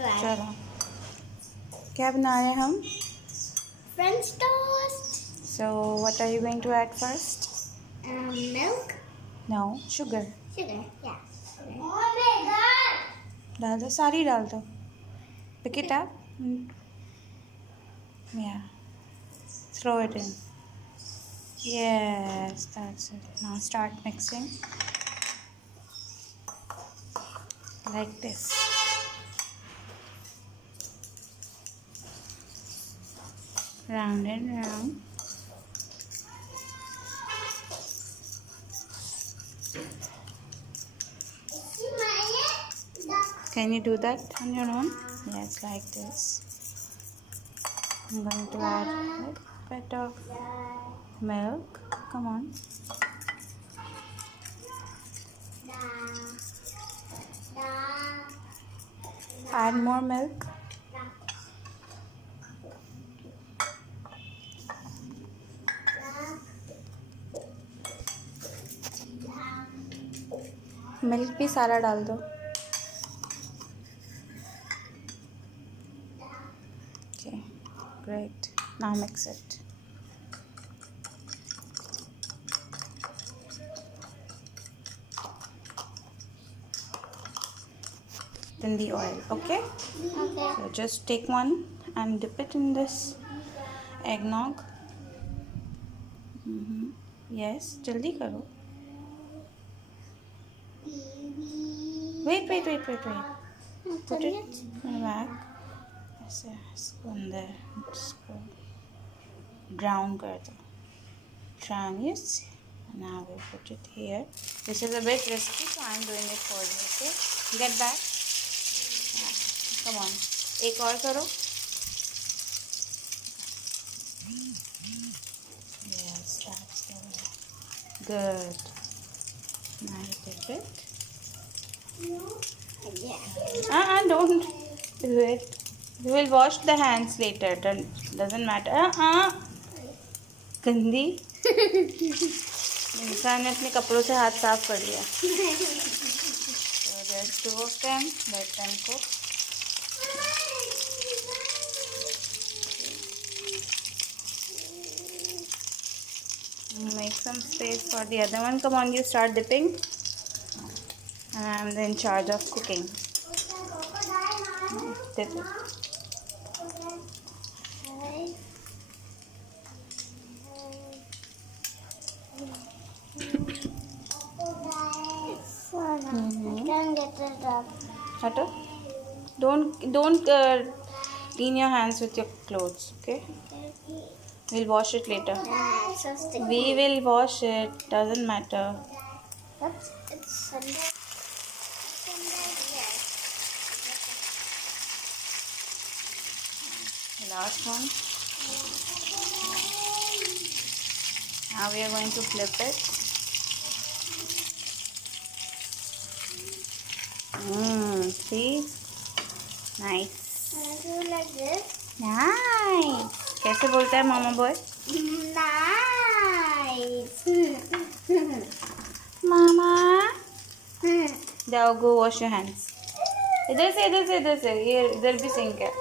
चलो क्या बना रहे हैं हम? French toast. So what are you going to add first? Milk. No, sugar. Sugar. Yeah. डाल दो, सारी डाल दो. Pick it up. Yeah. Throw it in. Yes, that's it. Now start mixing. Like this. Round and round. Can you do that on your own? Yes, like this. I'm going to add a bit of milk. Come on. Add more milk. Milk भी सारा डाल दो. Okay, great. Now mix it. In the oil, okay? Okay. So just take one and dip it in this eggnog. Yes, जल्दी करो. Wait. Put it back. ऐसे इसको अंदर इसको brown कर दो. Brown, yes. Now we put it here. This is a bit risky, so I'm doing it for you. Okay? Get back. Yeah. Come on. एक और करो. Yes, that's the way. Good. Now you dip it. Yeah. Don't do it. You will wash the hands later. Doesn't matter. गंदी. इंसान ने अपने कपड़ों से हाथ साफ कर लिया. So there's 2 of them. Let them cook. Make some space for the other one. Come on, you start dipping. And I'm in charge of cooking. Dip it. I can't get it up. Hato. Don't clean your hands with your clothes, okay? We'll wash it later. Yeah, it's so sticky. We will wash it. Doesn't matter. Whoops, it's Sunday. Yes. The last one. Now we are going to flip it. See? Nice. I do like this. Nice. कैसे बोलता है मामा boy? Nice. मामा. जाओ go wash your hands. इधर से ये इधर भी sink है.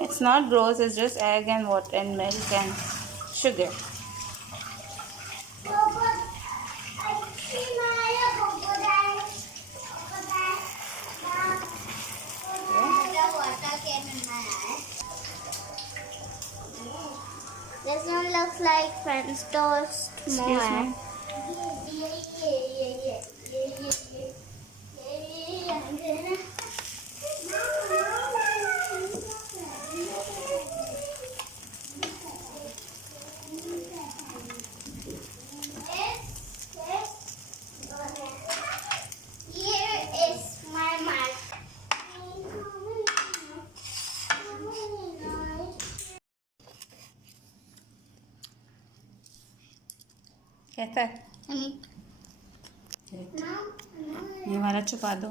It's not gross. It's just egg and water and milk and sugar. This one looks like French toast more. Excuse me. Here is my mark. कैसा है? ये वाला छुपा दो.